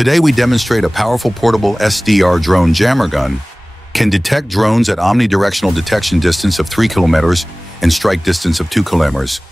Today we demonstrate a powerful portable SDR drone jammer gun, can detect drones at omnidirectional detection distance of 3 kilometers and strike distance of 2 kilometers.